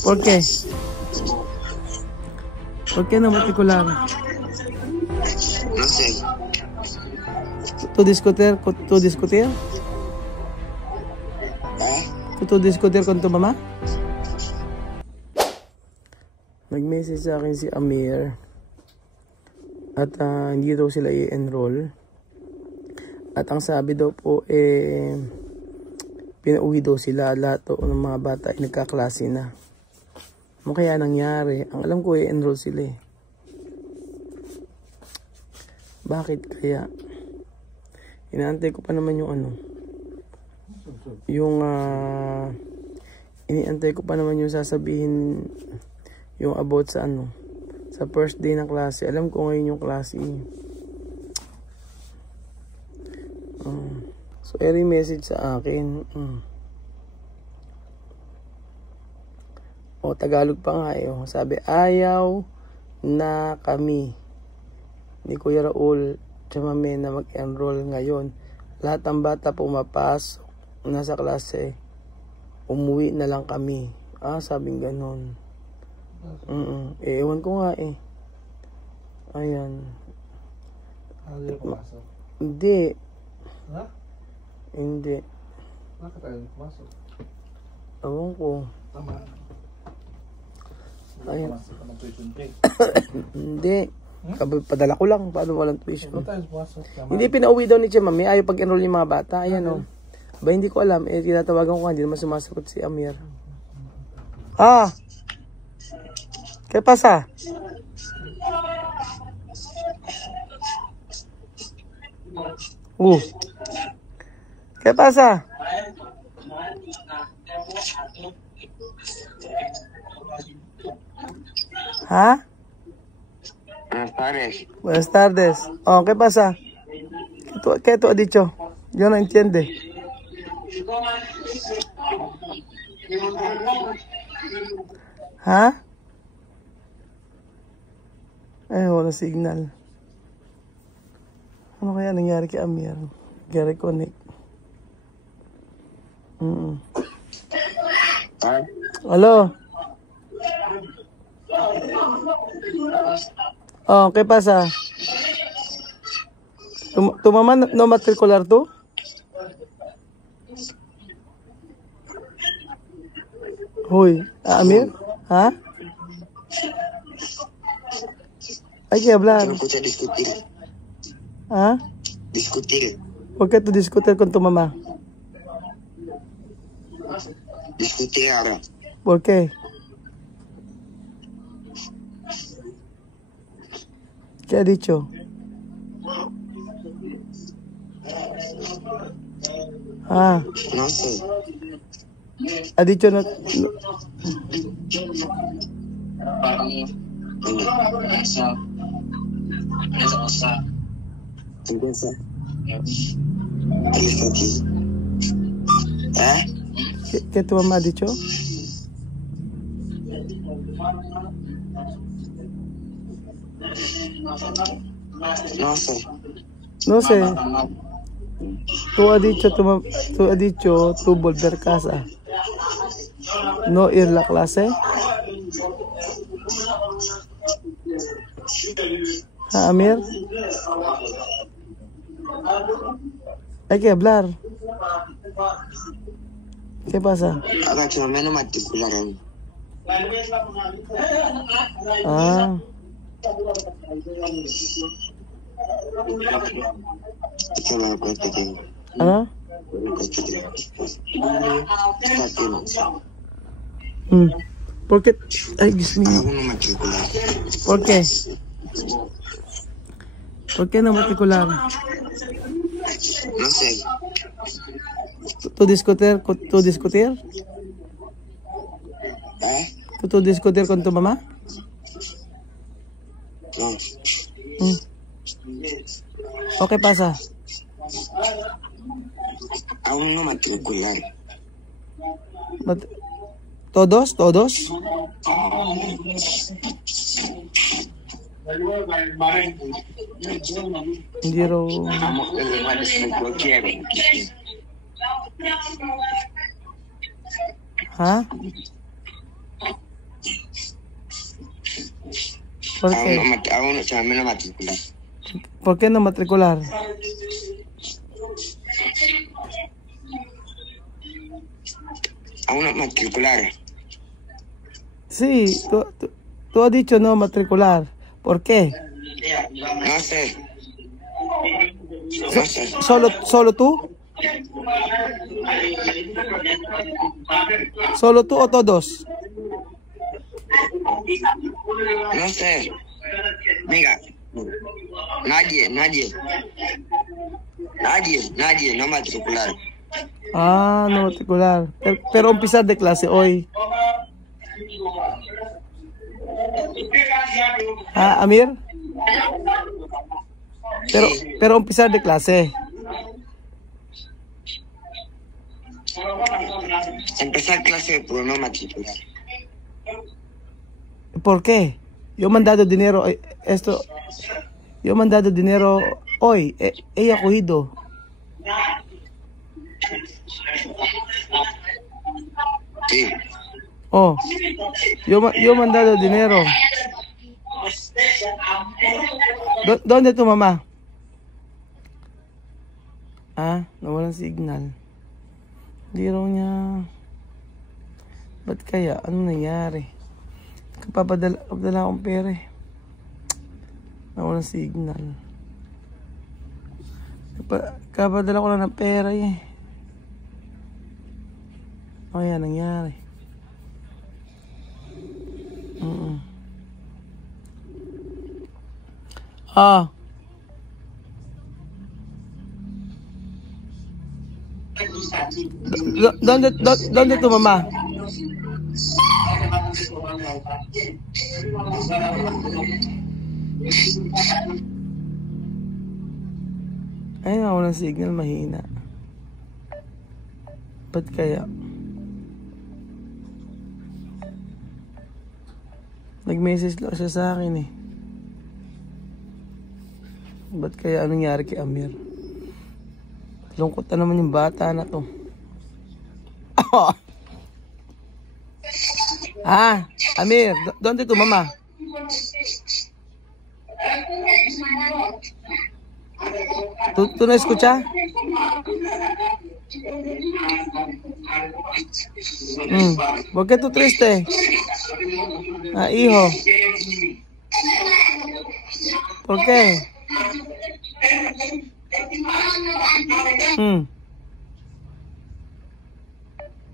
¿Por qué? ¿Por qué no matricular? No sé. ¿Tú discutir? ¿Tú discutir? ¿Tú discutir con tu mama? Nag-message sa akin si Amir at hindi daw sila i-enroll. At ang sabi daw po pinauwi daw sila, lahat ng mga bata ay nagkaklase na. Ano kaya nangyari? Ang alam ko i-enroll sila eh. Bakit kaya? Inaantay ko pa naman yung iniantay ko pa naman yung sasabihin yung about sa sa first day ng klase. Alam ko ngayon yung klase. So every message sa akin. Tagalog pa nga sabi, ayaw na kami ni Kuya Raul Chamame na mag-enroll ngayon. Lahat ng bata pumapasok, nasa klase, umuwi na lang kami. Sabing ganon. Ewan ko nga Ayan. Ayaw pumasok? Hindi. Ha? Hindi. Bakit ayaw pumasok? Ewan ko. Tama. Ayan. Pumasok ka ng tuition break. Hindi. Padala ko lang. Paano walang tuition? Ba't ayaw pumasok? Hindi pinauwi daw ni Chamame. Ayaw pag-enroll yung mga bata. Ayan Ba, hindi ko alam. Tinatawagan ko hindi naman sumasagot si Amir. ¿Qué pasa? ¿Qué pasa? Buenas tardes. Buenas tardes. ¿Qué pasa? ¿Qué tú has dicho? Yo no entiendo. Wala signal. Ano kaya nangyari kay Amir? Reconnect. Hello? ¿Qué pasa? ¿Tu mamá no matricular tú? Uy, Amir? Hay que hablar. No escucha discutir. Discutir. ¿Por qué tú discutes con tu mamá? Discutir ahora. ¿Por qué? ¿Qué ha dicho? No sé. Ha dicho no. Empieza. Ahí está aquí. ¿Qué tu mamá ha dicho? No sé. No sé. Tú has dicho tú volver a casa. No ir a la clase. Amir. Hay que hablar. ¿Qué pasa? Ahora que no matricularon. Esto me lo cuento, tío. ¿Por qué? Ay, Dios mío. No matricular. ¿Por qué? ¿Por qué no matricular? No sé. ¿Tú discutir? ¿Tú discutir? ¿Tú discutir con tu mamá? No. ¿O qué pasa? Aún no matricular. ¿Todos? ¿Todos? Hindi raw. Ha? ¿Por qué? Aún no se llama la matrícula. ¿Por qué no matricular? Aún no matricular. Sí, tú has dicho no matricular. ¿Por qué? No sé. No sé. ¿Solo tú? ¿Solo tú o todos? No sé. Mira. Nadie no matricular. Ah, no matricular. Pero empezar de clase hoy. Ah, Amir. Pero empezar de clase. Empezar clase pero no matricular. ¿Por qué? Yo he mandado dinero, yo he mandado dinero hoy, ella ha cogido. Sí. Oh, yo he mandado dinero. ¿Dónde tu mamá? Ah, nawalan signal. Di raw niya. Ba't kaya? Anong nangyari? Kapapadala akong pera eh. Nawalan signal. Kapadala ko lang ng pera eh. O yan, nangyari. Ah. ¿Dónde tu mamá? Ay, walang signal, mahina. Ba't kaya? Nag-message lang siya sa akin eh. Ba't kaya anong nangyari kay Amir? Lungkot na naman yung bata na to. Ah, Amir, ¿dónde tu mamá? ¿Tú no escuchas? ¿Por qué tú triste? Ah, hijo. ¿Por qué?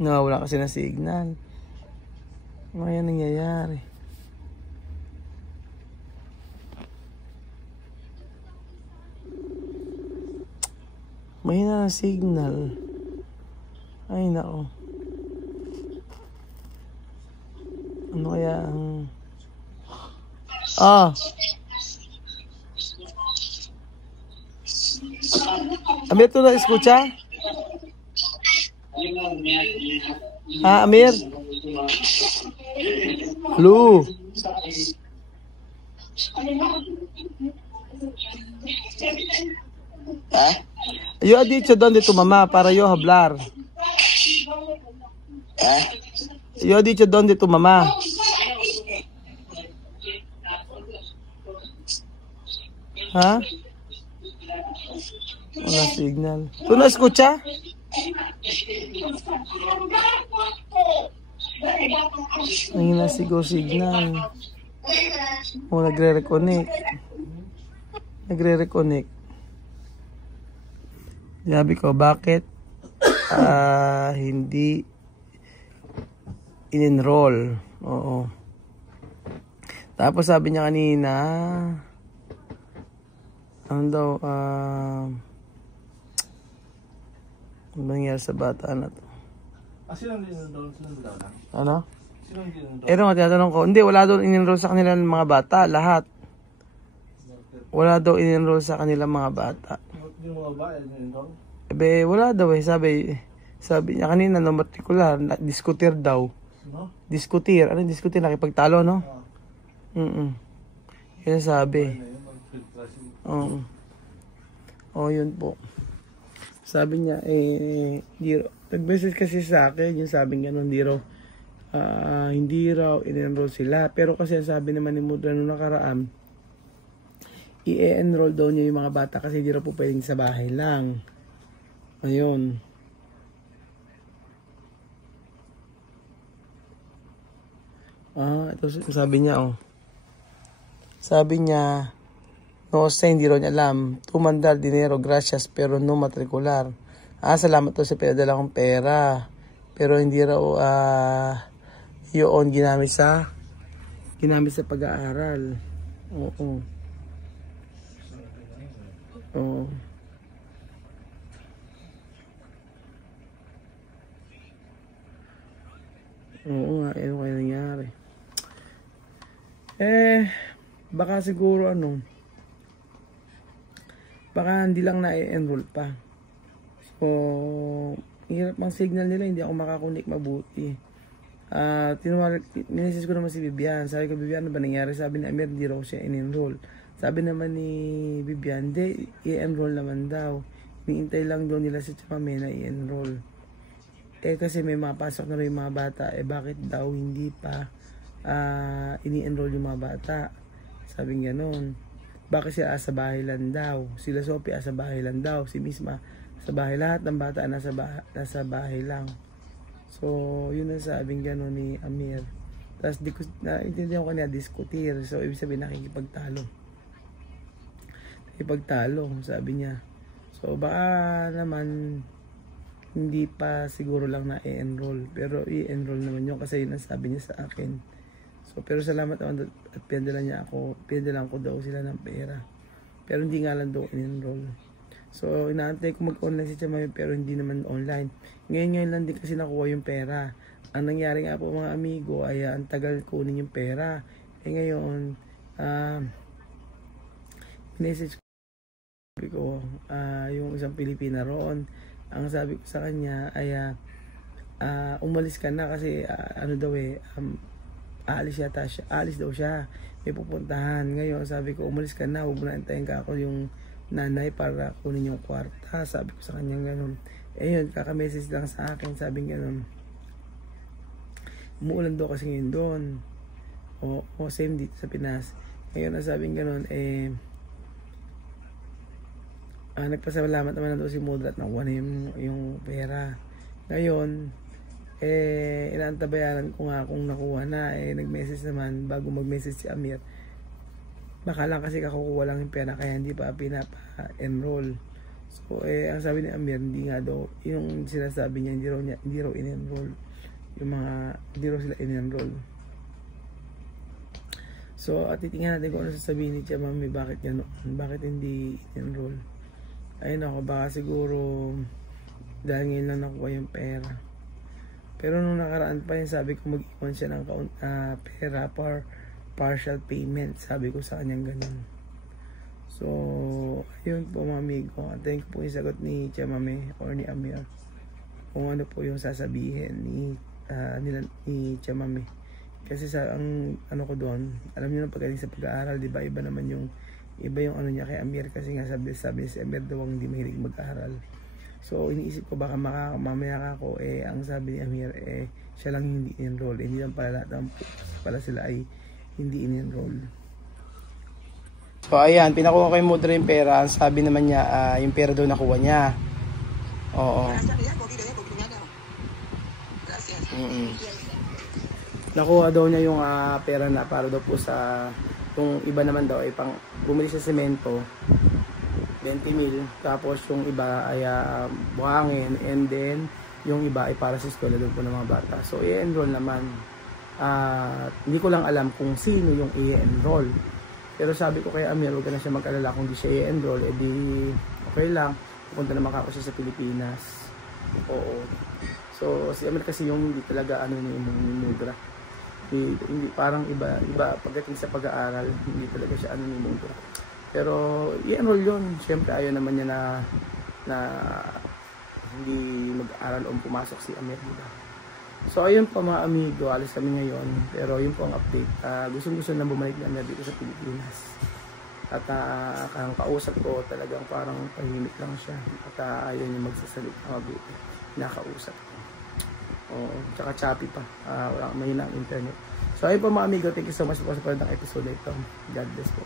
No, wala kasi na signal. Ano kaya nangyayari? Mahina na signal. Ay, nako. Ano kaya ang... Ah! Amir, ¿tú no escucha? Ah, Amir? Lu. ¿Ah? Yo he dicho dónde tu mamá para yo hablar. ¿Ah? Yo he dicho dónde tu mamá. ¿Ah? Wala signal. ¿Tú no escucha? Ay, nasigaw signal. O, nagre-reconnect. Nagre-reconnect. Sabi ko, bakit hindi in-enroll? Oo. Tapos sabi niya kanina, ano daw, ano nangyari sa bata na to? Sino din-enroll? Sino daw lang? Ano? Sino din-enroll? Nga, tinatanong ko, hindi, wala daw in-enroll sa kanila ng mga bata, lahat. Wala daw in-enroll sa kanila mga bata. Yung mga ba, in-enroll? Ebe, wala daw eh. Sabi niya kanina, no, matrikular, diskutir daw. No? Diskutir. Ano yung diskutir? Nakipagtalo, no? Yun sabi. Oo. Yun po. Sabi niya, Jiro, nag-message kasi sa akin, yung sabi niya nun, Jiro, hindi raw in-enroll sila. Pero kasi sabi naman ni Mudra nung nakaraan, i-enroll daw niya yung mga bata kasi hindi raw po pwedeng sa bahay lang. Ayun. Ito sabi niya, oh. Sabi niya, no, hindi raw niya alam. Tumandal, dinero, gracias, pero no matrikular. Salamat daw sa pinadala kong pera. Pero hindi raw, yun ginamit sa pag-aaral. Oo. Oo. Oo nga, ano kaya nangyari? Baka siguro baka hindi lang na-enroll pa. So, hirap ang signal nila, hindi ako makakunik mabuti. Minisis ko naman si Vivian. Sabi ko, Vivian, ano ba nangyari? Sabi ni Amir, hindi raw siya in-enroll. Sabi naman ni Vivian, hindi, i-enroll naman daw. Hiniintay lang daw nila si Chamame na i-enroll. Kasi may mapasok na rin yung mga bata, bakit daw hindi pa ini-enroll yung mga bata? Sabing gano'n. Bakit siya asa bahay lang daw? Sila Sophie asa bahay lang daw. Si Misma sa bahay. Lahat ng bata nasa bahay lang. So, yun ang sabing gano'n ni Amir. Tapos, naintindihan ko niya diskutir. So, ibig sabihin nakikipagtalo. Sabi niya. So, baka naman hindi pa siguro lang na i-enroll. Pero i-enroll naman yun kasi yun ang sabi niya sa akin. So, pero salamat naman at pinadalan ko daw sila ng pera. Pero hindi nga lang daw in-enroll. So, inaantay ko mag-online si Chamame pero hindi naman online. Ngayon lang din kasi nakuha yung pera. Ang nangyari nga po mga amigo ay ang tagal kunin yung pera. Ngayon, message ko yung isang Pilipina roon. Ang sabi ko sa kanya ay umalis ka na kasi aalis daw siya, may pupuntahan. Ngayon sabi ko, umalis ka na, huwag mo na antayin ka ako yung nanay para kunin yung kwarta. Sabi ko sa kanya gano'n. Yun, kaka-message lang sa akin, sabi gano'n, umuulan daw kasi ngayon doon. O same dito sa Pinas. Ngayon sabi gano'n, nagpasalamat naman na daw si Mudra at nakuha na yung pera. Ngayon, inaantabayaran ko nga kung nakuha na. Nag-message naman bago mag-message si Amir. Baka lang kasi kakukuha lang yung pera kaya hindi pa pinapa-enroll. So, ang sabi ni Amir, hindi nga daw, yung sinasabi niya, hindi raw in-enroll. Hindi raw sila in-enroll. So, at titingnan natin kung ano sasabihin ni Chamame, bakit hindi in-enroll. Ayun ako, baka siguro dahil ngayon lang nakuha yung pera. Pero nung nakaraan pa yun, sabi ko mag-iwan siya ng pera for partial payment. Sabi ko sa kanyang ganun. So, ayun po mga amigo. Thank you po yung sagot ni Chamame or ni Amir. Kung ano po yung sasabihin ni Chamame. Kasi ang ano ko doon, alam niyo na pagdating sa pag-aaral, diba? Iba yung ano niya kay Amir kasi nga sabi si Amir daw hindi mahilig mag-aaral. So iniisip ko baka mamaya ako ang sabi ni Amir siya lang hindi in-enroll. Hindi lang pala lahat pala sila ay hindi in-enroll. So ayan, pinakuha kay Mudra yung pera. Ang sabi naman niya yung pera daw nakuha niya. Oo. Nakuha daw niya yung pera na para daw po sa yung iba naman daw ay pang bumili sa semento 20,000, tapos yung iba ay buhangin, and then yung iba ay para sa eskwela doon po ng mga bata. So i-enroll naman. Hindi ko lang alam kung sino yung i-enroll. Pero sabi ko kay Amir, huwag ka na siya mag-alala kung di siya i-enroll, edi okay lang. Pupunta naman ako siya sa Pilipinas. Oo. So si Amir kasi yung hindi talaga ni Mudra. Hindi parang iba pagdating sa pag-aaral, hindi talaga siya ni Mudra. Pero i-enroll yun. Siyempre ayaw naman niya na hindi mag-aaral o pumasok si Amir, diba? So ayun po mga amigo, alis kami ngayon. Pero yun po ang update. Gusto na bumalik na Amir dito sa Pilipinas. At ang kausap ko talagang parang tahimik lang siya. At ayaw niya magsasalita mabuti. Nakausap ko. Oo, tsaka choppy pa. Wala, mahina ang internet. So ayun po mga amigo, thank you so much po sa panood ng episode na ito. God bless po.